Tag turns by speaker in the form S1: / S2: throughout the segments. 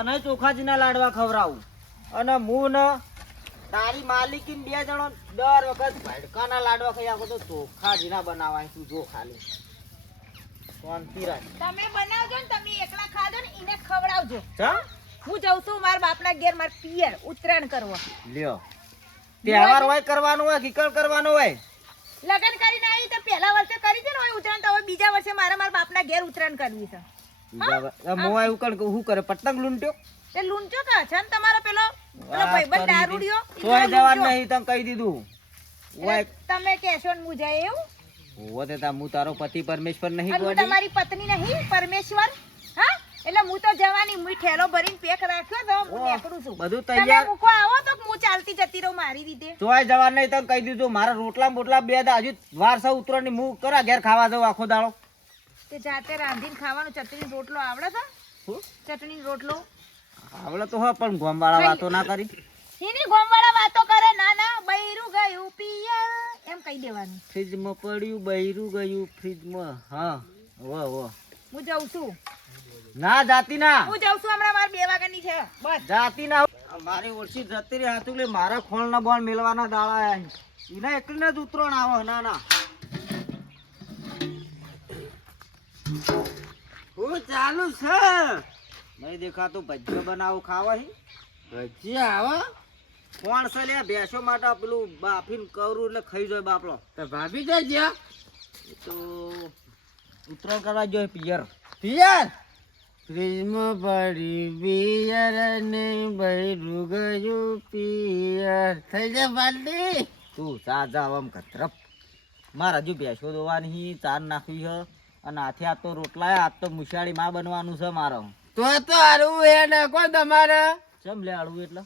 S1: તને ચોખાજીના લાડવા ખવડાવું. અને હું ને તારી માલિકી બે જણો દર વખત ભડકાના લાડવા ખાઈ આખો તો ચોખાજીના બનાવાય તું જો ખાલી. શાંતિ રાખ.
S2: તમે બનાવજો ને તમે એકલા ખાજો ને એને ખવડાવજો. હું જઉં છું મારા બાપના ઘેર માર પિયર ઉત્તરાયણ કરવા.
S1: લ્યો. તહેવાર હોય કરવાનું હોય કિકળ કરવાનું હોય.
S2: લગન કરીને આવી તો પહેલા વર્ષે કરી છે ને ઉત્તરાયણ તો હવે બીજા વર્ષે મારા મારા બાપના ઘેર ઉત્તરાયણ કરવી છે.
S1: બીજા વા- મોવા એવું કણ શું કરે? પતંગ લૂંટ્યો?
S2: તે લૂંટો કા? છે ને તમારો પેલો? પેલો ભાઈબંધ દારૂડિયો
S1: તોય
S2: ઈ
S1: નહીં તને કહી દીધું. ઓય.
S2: તમે કહેશો ને હું એવું?
S1: હોવો તે તા હું તારો પતિ પરમેશ્વર નહીં
S2: અને તમારી પત્ની નહીં પરમેશ્વર? હા? એટલે હું તો જવાની હું ઠેલો ભરીને પેક રાખ્યો તો હું નીકળું છું.
S1: બધું
S2: તમે
S1: તૈયાર.
S2: આવો તો હું ચાલતી જતી રહું મારી રીતે.
S1: તોય જવાનું નહીં તને કહી દીધું. મારા રોટલા બોટલા બે હજુ વાર સૌ ની હું કરા ઘેર ખાવા જાઉં આખો દાડો.
S2: તે જાતે રાંધીને ખાવાનું ચટણી રોટલો આવડે
S1: તો?
S2: ચટણી રોટલો?
S1: આવડે તો હા પણ ગોમવાળા વાતો ના કરી.
S2: એની ગોમવાળા વાતો કરે? ના ના બૈરું ગયું પિયર એમ કહી દેવાનું.
S1: ફ્રીજમાં પડ્યું બૈરું ગયું ફ્રીજમાં. હા વાહ વાહ
S2: હું જઉં છું.
S1: ના જાતી ના.
S2: હું જાઉં છું હમણાં મારે બે વાગ્યાની છે. બસ.
S1: જાતી ના. મારી ઓળખી જતી રહી હાથું લે. મારા ખોળ ના બોલ મેળવાના દાડા એના એના એકલીને જ ઉતરણ આવો ના ના. ચાલુ છે. નહીં દેખાતું ભજીયો બનાવું ખાવા હી. ભજીયા આવા કોણ છે લે ભેંસો માટે પેલું બાફીને કરું એટલે ખાઈ જાય બાપડો. તો ભાભી જાય જ્યાં એ તો ઉતરાણ કરવા જોઈએ પિયર. પિયર? ફ્રીજમાં પડી પિયર ને બૈરું ગયું પિયર. થઈ જાય બાલડી તું ચા જા આમ કતરપ મારે હજુ ભેંસો દોવાની ચાર નાખવી છે અને આથી આ તો રોટલા આ તો મુશાળી માં બનવાનું છે મારો.
S3: તો તો હારું હે ને કો તમારે?
S1: ચમ લે આળવું એટલે?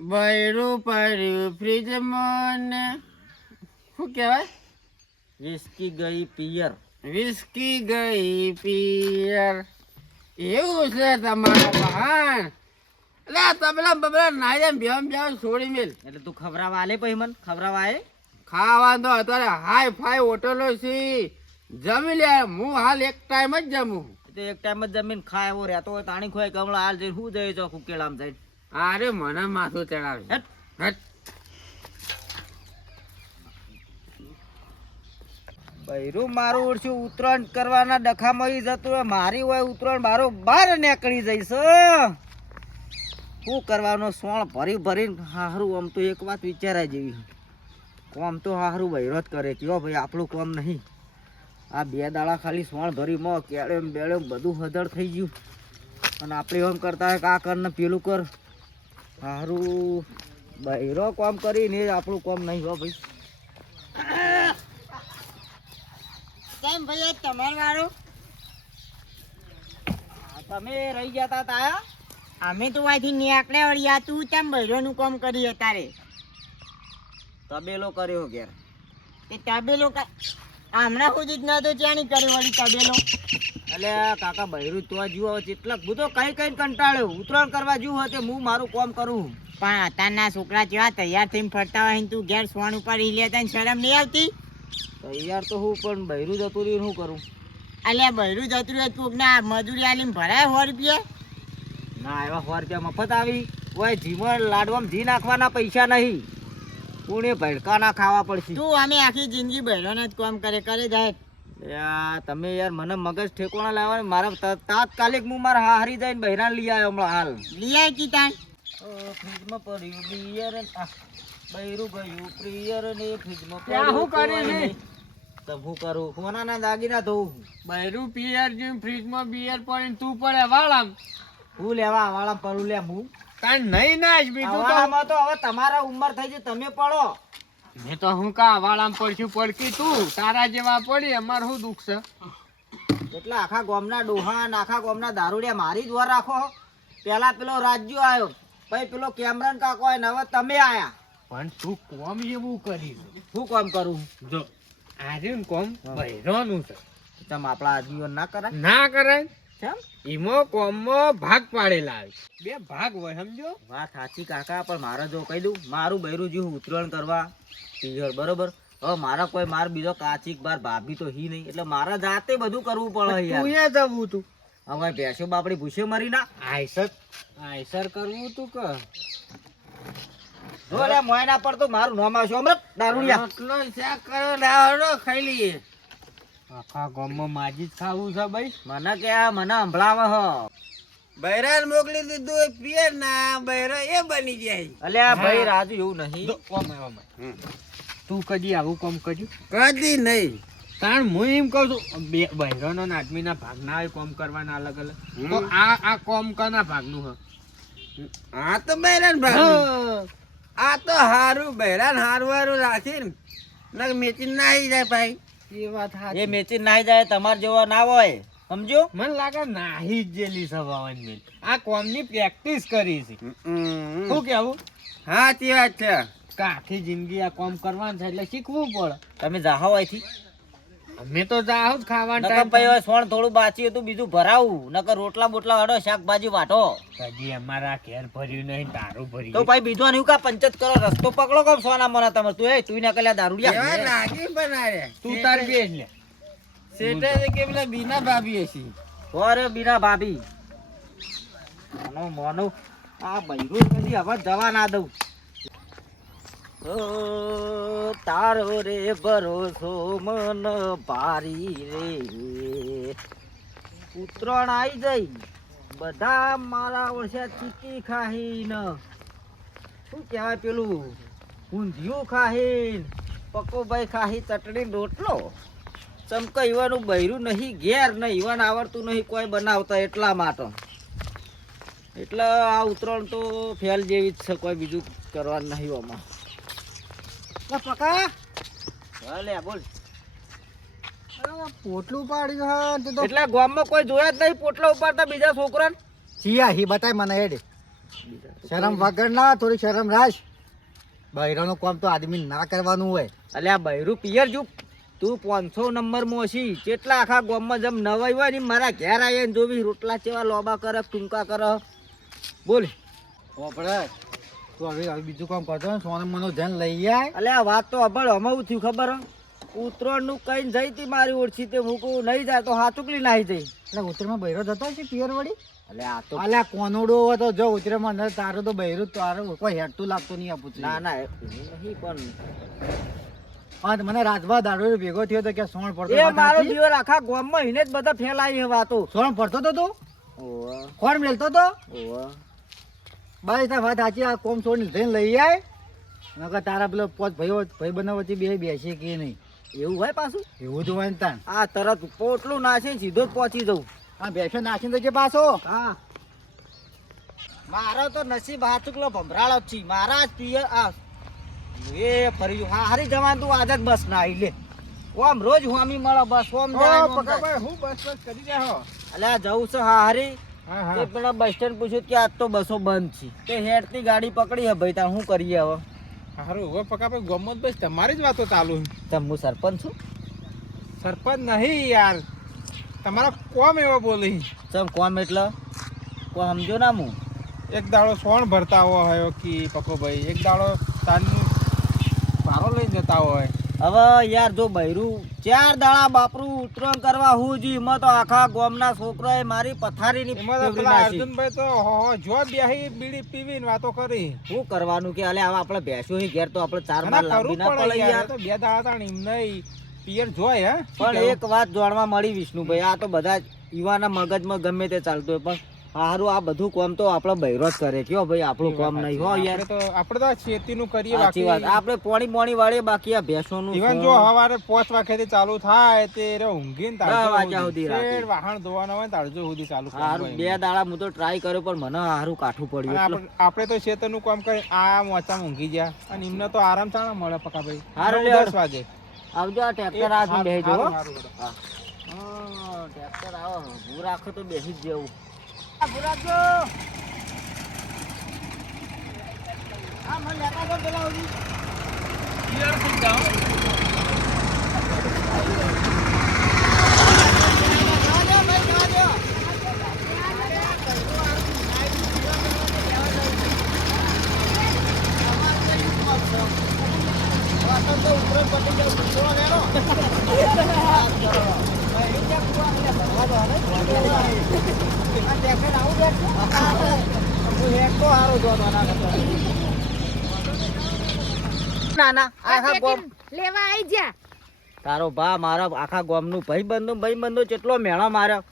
S3: બૈરું પડ્યું ફ્રીજ મને શું કહેવાય?
S1: વિસ્કી ગઈ પિયર.
S3: વિસ્કી ગઈ પિયર. એવું છે તમારું બહાન એટલે તબલા બબલા નાયમ બેમ બેમ છોડી મેલ.
S1: એટલે તું ખવડાવવા આલે પછી મને? ખવડાવવા આલે
S3: ખાવાનું તો અત્યારે હાઈ ફાઈ હોટલો છે. જમી લે. હું હાલ એક ટાઈમ જ જમું.
S1: તો એક ટાઈમ જ જમીન ખાય એવો રહેતો હોય તાણી ખોય કમળા હાલ જઈને શું જઈ છો કુકેલામ જઈ
S3: અરે મને માથું ચડાવે
S1: હેટ.
S3: હટ.
S1: બૈરું મારું ઓળશું ઉત્તરાયણ કરવાના ડખામાં જતું હોય. મારી હોય ઉત્તરાયણ મારો બહાર નીકળી જઈશ શું કરવાનો? સોણ ભરી ભરીને હારું આમ તો એક વાત વિચારાય જેવી. કોમ તો સારું બૈરો જ કરે કયો ભાઈ આપણું કોમ નહીં. આ બે દાડા ખાલી સોણ ભરીમાં કેળે બેળે બધું હદળ થઈ ગયું. અને આપણે એમ કરતા હોય કે આ કર ને પેલું કર. હારું બૈરો કોમ કરીને આપણું કોમ નહીં હો ભાઈ. કેમ ભાઈ તમારે વાળો તમે રહી જતા તા
S2: અમે તો અહીંથી નીકળ્યા વળ્યા તું તેમ બૈરોનું કામ કરી તારે
S1: તબેલો કર્યો ઘેર.
S2: તે તબેલો હમણાં સુધી જ નતો ચાણી કરી વળી તબેલો.
S1: એટલે કાકા બહેરું તો જુઓ કેટલાક હું તો કઈ કઈ કંટાળ્યો. ઉતરાણ કરવા જુઓ તે હું મારું કામ કરું.
S2: પણ અત્યારના છોકરા જેવા તૈયાર થઈને ફરતા હોય ને તું ઘેર સોન ઉપર ઈ લેતા શરમ નહીં આવતી?
S1: તૈયાર તો હું પણ બહેરું જતું રહ્યું શું કરું?
S2: અલ્યા બહેરું જતું રહે તું ના મજૂરી આલીને ભરાય સો રૂપિયા?
S1: ના એવા સો રૂપિયા મફત આવી. ઓય જીમણ લાડવામાં જી નાખવાના પૈસા નહીં. પુણે ભડકાના ખાવા પડશે?
S2: તું અમે આખી જિંદગી બૈરોને જ કામ કરે કરે જાય.
S1: તમે યાર મને મગજ ઠેકોણા લાવવા મારા તાત્કાલિક હું મારા હારી જઈને બહેરા લઈ આવ્યો હમણાં હાલ.
S2: લઈ આવી કીતાન
S1: ફ્રીજમાં પડ્યું બિયર બૈરું ગયું પ્રિયર ને ફ્રીજમાં
S3: પડ્યું શું કરે?
S1: તો હું કરું? સોનાના દાગીના ધોઉં?
S3: બૈરું પિયર જેમ ફ્રીજમાં બિયર પડીને તું પડે વાળામ
S1: હું લેવા વાળા પડું લે હું.
S3: તાન નહીં નાશ બીજું તો.
S1: તો હવે તમારા ઉંમર થઈ છે તમે પડો.
S3: મેં તો હું કા વાળામ પડશું પડકી તું. તારા જેવા પડી અમાર શું દુઃખ છે?
S1: એટલે આખા ગોમના ડોહા ને આખા ગોમના દારૂડિયા મારી જ વાર રાખો. પેલા પેલો રાજ્યો આવ્યો પછી પેલો કેમરન કાકો આવ્યો ને હવે તમે આયા.
S3: પણ તું કોમ એવું કરી
S1: શું કોમ કરું?
S3: જો આજે કોમ
S1: હા.
S3: છે.
S1: તમે આપણા આદમીઓ ના કરાય?
S3: ના કરાય? ઈમો કોમમાં ભાગ પાડેલા આવે બે ભાગ હોય સમજો?
S1: વાત સાચી કાકા પણ મારે જો કહી દઉં મારું બૈરું જેવું ઉતરણ કરવા. પિયર બરોબર? હવે મારા કોઈ માર બીજો કાચીક બાર ભાભી તો હી નહીં. એટલે મારા જાતે બધું કરવું પડે
S3: તું એ જવું તું.
S1: હવે ભેંસો બાપડી ભૂસે મરી ના.
S3: આયસર આયસર કરવું તું કે?
S1: જો લે મોયના પર તો મારું નામ આવશે અમૃત દારૂડિયા.
S3: કરો લાવડો ખાઈ લઈએ. આખા ગામમાં માજી જ ખાવું છે ભાઈ.
S1: મને કે આ મને સંભળાવે હ.
S3: બૈરાન મોકલી દીધું એ પીએ ના બૈરો એ બની જાય.
S1: અલ્યા ભાઈ રાજુ એવું નહીં.
S3: તું કદી આવું કોમ કર્યું?
S4: કદી નહીં.
S3: કારણ હું એમ કહું છું બે બહેરાનો ને આદમીના ભાગના હોય કોમ કરવાના અલગ અલગ. તો આ આ કોમ કના ભાગનું હ?
S4: આ તો બૈરાન ભાગ આ તો હારું બૈરાન હારું હારું રાખીને મેચી નાહી જાય ભાઈ.
S3: એ વાત
S1: એ મેચી નાઈ જાય તમાર જેવો ના હોય. સમજો?
S3: મને લાગે નાહી જ જેલી સભાવન મેં આ કોમની પ્રેક્ટિસ કરી છે. શું કેવું
S4: સાચી વાત છે.
S3: કે જિંદગી આ કોમ કરવાનું છે એટલે શીખવું પડે.
S1: તમે જાહો અહીંથી.
S3: અમે તો જાવ જ ખાવાનું
S1: નકર
S3: time
S1: સોણ થોડું બાચી હતું બીજું ભરાવું. નકર રોટલા બોટલા હડો શાકભાજી વાટો.
S3: હજી અમારા ઘેર ભર્યું નહીં તારું
S1: તો ભાઈ બીજો નહીં કા પંચત કરો? રસ્તો પકડો કેમ સોના મને તમે? તું એ તું ના કલ્યા
S4: એવા
S1: દારૂડિયા
S4: લાગી બનારે
S3: તું તાર બે એટલે
S4: સેટે કે પેલા બીના ભાભી હશે?
S1: અરે બીના ભાભી. મોનો મનો. આ બૈરું કદી હવે જવા ના દઉં. તારો રે ભરોસો મન ભારી રે. ઉત્તરાયણ આઈ જઈ. બધા મારા વર્ષે ચીકી ખાહીન શું કહેવાય પેલું? ઊંધિયું ખાહીન પકોભાઈ ખાહી ચટણી રોટલો. ચમકા ઈવાનું બૈરું નહીં, ઘેર નહીં, ઈવાન આવડતું નહીં કોઈ બનાવતા એટલા માટે. એટલે આ ઉતરણ તો ફેલ જેવી જ છે, કોઈ બીજું કરવાનું નહીં આમાં.
S3: પકા
S1: ભલે બોલ.
S3: પોટલું પાડ્યું હા
S1: એટલે ગામમાં કોઈ જોયા જ નહીં પોટલા ઉપાડતા બીજા છોકરાને?
S5: જીયા હી બતાય મને હેડ. શરમ વગર ના થોડી શરમ રાખ. બૈરાનું કામ તો આદમી ના કરવાનું હોય.
S1: અલ્યા બૈરું પિયર જુ તું પાંચસો નંબર મોસી. કેટલા આખા ગામમાં જેમ નવાઈ હોય ને મારા ઘેર આવીને જોવી રોટલા ચેવા લોબા કરે ટૂંકા કરે. બોલ.
S5: આપણે તું હવે હવે બીજું કામ કરતો ને મનો ધ્યાન લઈ આય.
S1: અલ્યા વાત તો અભળ અમારું થયું ખબર હે? ઉત્તરાયણનું કઈ જઈ તી મારી ઓળખી તે મૂકું નહીં જાય તો હાચુકલી નાહી જઈ
S5: એટલે બૈરો જતો છે પિયર વળી?
S1: એટલે આ તો
S5: અલ્યા કોનોડો હોય તો જો ઉતરમાં અંદર તારો તો બૈરું તારો કોઈ હેડતું લાગતું નહીં આપું
S1: ના ના નહીં પણ
S5: અને મને રાજભા દાડો ભેગો થયો તો કે સોણ પડતો
S1: એ મારો? દિવસ આખા ગામમાં હિને જ બધા ફેલાઈ છે વાતો.
S5: સોણ પડતો તો તું?
S1: ઓવે
S5: મેલતો તો?
S1: ઓવે
S5: બાઈ તા વાત સાચી આ કોમ છોડીને જઈને લઈ આય. નકર તારા પેલો પોત ભાઈઓ ભાઈ બનાવતી બે બેસી કે નહીં.
S1: એવું હોય પાછું?
S5: એવું તો હોય તાન.
S1: આ તરત પોટલું નાખીને સીધો જ પહોંચી જવું.
S5: આ બેસો નાખીને તો જે પાછો?
S1: હા. મારો તો નસીબ હાચુકલો ભમરાળો જ છી. મારા જ પિયર આ એ ફરી હા હારી જવાનું તું આજે જ બસ ના આવી લે. ઓમ રોજ હોમી મળે બસ ઓમ જાય
S3: હું બસ બસ કરી જાય
S1: અલ્યા જવું છે હા હારી. તે પેલા બસ સ્ટેન્ડ પૂછ્યું કે આજ તો બસો બંધ છે. તે હેડતી ગાડી પકડી હે ભાઈ ત્યાં શું કરીએ હવે?
S3: હારું હવે પકા ભાઈ ગમત બસ તમારી જ વાતો ચાલુ
S1: તમ હું સરપંચ છું?
S3: સરપંચ નહીં યાર તમારા કોમ એવો બોલી
S1: ચમ કોમ એટલે? કોમ સમજો ના હું
S3: એક દાડો સોણ ભરતા હોય કે પકો ભાઈ એક દાડો તાનનું પારો લઈ જતા હોય.
S1: હવે યાર જો બૈરું ચાર દાડા બાપરું ઉતરણ કરવા હું જી એમાં તો આખા ગામના છોકરાએ મારી પથારીની
S3: એમાં. અર્જુનભાઈ તો જો બેહી બીડી પીવીને વાતો કરી.
S1: શું કરવાનું કે અલે હવે આપણે બેસ્યું હી ઘેર તો આપણે ચાર બાર લાંબી ના
S3: પડે યાર તો બે દાડા તાણ એમને પિયર જોય હે?
S1: પણ એક વાત જાણવા મળી વિષ્ણુભાઈ આ તો બધા યુવાના મગજમાં ગમે તે ચાલતું હોય પણ હારું આ બધું કામ તો આપણો બૈરો જ કરે. કયો ભાઈ આપણું કામ નહીં. હો યાર.
S3: તો આપણે તો ખેતી નું કરીએ
S1: બાકી. વાત. આપણે પોણી પોણી વાળીએ બાકી આ ભેંસોનું
S3: ઇવન
S1: છે.
S3: જો સવારે વાગે થી ચાલુ થાય તે રે ઊંઘીને તાળજો
S1: વાગ્યા સુધી. રાતે.
S3: શેર ધોવાના હોય તાળજો સુધી ચાલુ કરવું
S1: હારું બે દાડા હું તો ટ્રાય કર્યો પણ મને હારું કાઠું પડ્યું.
S3: આપણે તો તો ખેતરનું કામ કરી આ મોચામાં ઊંઘી ગયા. અને એમને તો આરામ ચાણા મળે પકા ભાઈ.
S1: લે,
S3: દસ વાગે.
S1: આવજો આ ટ્રેક્ટર આ
S3: બેહી.
S1: હા. હા, ટ્રેક્ટર આવો હું. રાખો તો બેસી જ જવું. ઊભું રાખજો હા મને લેતા જાઓ પેલા સુધી. જવા દો, ભાઈ, જવા દો. વાસણ તો ઉતરો પતી જાય, ઉતરો લેલો. ભાઈ, ભરવા દો હવે. આ પેકેટ આવું બેઠું? હેઠતો હારો જો આના કરતા. ના ના આખા ગોમ
S2: લેવા આઈ જા
S1: તારો ભા મારા આખા ગામનું ભાઈબંધો ભાઈબંધો કેટલો મેળો માર્યા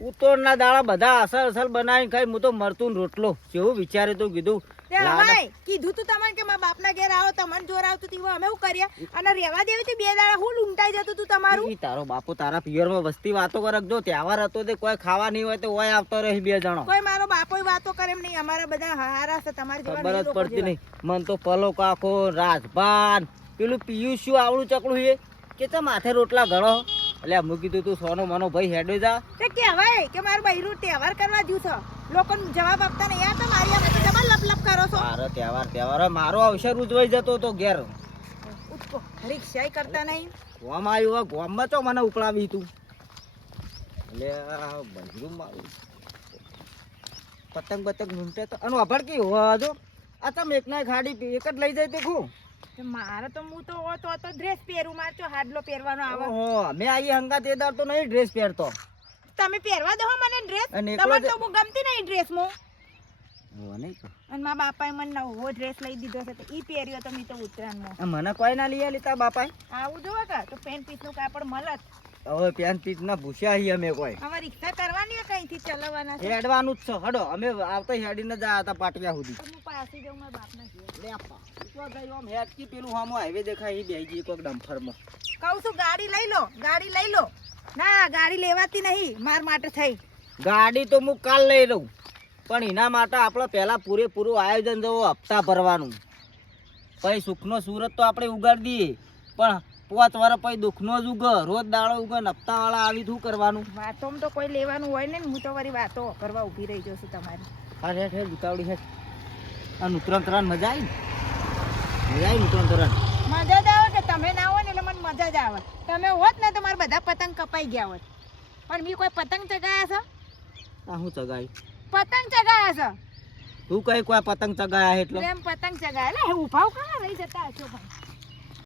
S1: ઉત્તરના દાડા બધા અસર અસર બનાવીને ખાઈ હું તો મરતું રોટલો કેવું વિચારે તો કીધું
S2: તે હવાય કીધું તું તમને કે મારા બાપના ઘેર આવો તમને જોર આવતું તું અમે શું કરીએ. અને રેવા દેવી તી બે દાડા હું લૂંટાઈ જતું તું તમારું.
S1: ઈ તારો બાપુ તારા પિયરમાં વસ્તી વાતો કરે જો તહેવાર હતો તે કોઈ ખાવા નહીં હોય તો ઓય આવતો રહી બે જણો.
S2: કોઈ મારો બાપો વાતો કરે એમ નહીં અમારા બધા હારા છે તમારી જેવા
S1: ખબર જ પડતી. નહીં. મન તો પલો કાકો રાજભાન પેલું પિયુષ આવડું ચકડું એ કે તે માથે રોટલા ગણો એટલે મૂકી કીધું તું સોનો મનો ભાઈ હેડો જા.
S2: તે કહેવાય કે મારું બૈરું તહેવાર કરવા જ્યું છે. લોકોને જવાબ આપતા નહીં આ તો મારી અમે તો જમા લપ કરો છો?
S1: મારો તહેવાર તહેવાર. મારો અવસર ઉજવાઈ જતો તો ઘેર.
S2: રિક્ષાય કરતા નહીં.
S1: ગોમ આવ્યું હોય ગોમમાં તો મને ઉપડાવી તું? એટલે આ મારું. પતંગ બતંગ લૂંટે તો અને અભડકી હોવા જો? આ તમે એક ના ખાડી એક જ લઈ જાય તે ખું?
S2: મારે તો હું તો તો તો ડ્રેસ પહેરું માર તો હાડલો પહેરવાનો આવે?
S1: ઓહો મેં આઈ હંગા દેદાર તો નહીં ડ્રેસ પહેરતો.
S2: તમે પહેરવા દો મને ડ્રેસ
S1: જ-
S2: તો હું ગમતી નહીં ડ્રેસમાં.
S1: હો.
S2: અને મારા બાપાએ મને નવો ડ્રેસ લઈ દીધો છે તો ઈ પહેર્યો તો મેં તો ઉત્તરાયણમાં
S1: મને કોઈ ના લઈ આલી બાપાએ?
S2: આવું જોવે કે તો પેન્ટ પીસનું કાપડ મળત
S1: હવે પેન પીટ ના ભૂસ્યા હી અમે કોઈ.
S2: હવે રિક્ષા કરવાની હોય કઈથી ચલાવવાના છે?
S1: હેડવાનું જ છે. હડો અમે આવતા હેડીને જ હતા પાટિયા સુધી.
S2: હું પાછી જઉં મારા બાપના ઘેર.
S1: લે આપા. તો ગઈ આમ હેડકી પેલું હામો હાઈવે દેખાય એ બેહી ગઈ કોક ડમ્ફરમાં.
S2: કહું છું ગાડી લઈ લો ગાડી લઈ લો. ના ગાડી લેવાતી નહીં માર માટે થઈ.
S1: ગાડી તો હું કાલ લઈ લઉં. પણ એના માટે આપણે પહેલાં પૂરેપૂરું આયોજન જવો હપ્તા ભરવાનું. પછી સુખનો સુરત તો આપણે ઉગાડી દઈએ. પણ પાંચ વાર પછી દુઃખનો જ ઉગ રોજ દાડો ઉગ ને હપ્તાવાળા આવી શું કરવાનું?
S2: વાતોમાં તો કોઈ લેવાનું હોય ને હું તો વળી વાતો કરવા ઊભી રહી જઉં છું તમારી.
S1: હા હેઠ હેઠ ઉતાવળી હેઠ. આ ઉતરણ તરણ મજા આવી મજા આવી નૂતરણ તરણ?
S2: મજા જ આવે કે તમે ના હોય ને એટલે મને મજા જ આવે. તમે હોત ને તો મારા બધા પતંગ કપાઈ ગયા હોત. પણ મેં કોઈ પતંગ ચગાયા છે?
S1: આ હું ચગાવી?
S2: પતંગ ચગાયા છે.
S1: તું કઈ કોઈ પતંગ ચગાયા એટલે?
S2: એમ પતંગ ચગાયા. એટલે ઉભાવ કાં રહી જતા છો ભાઈ?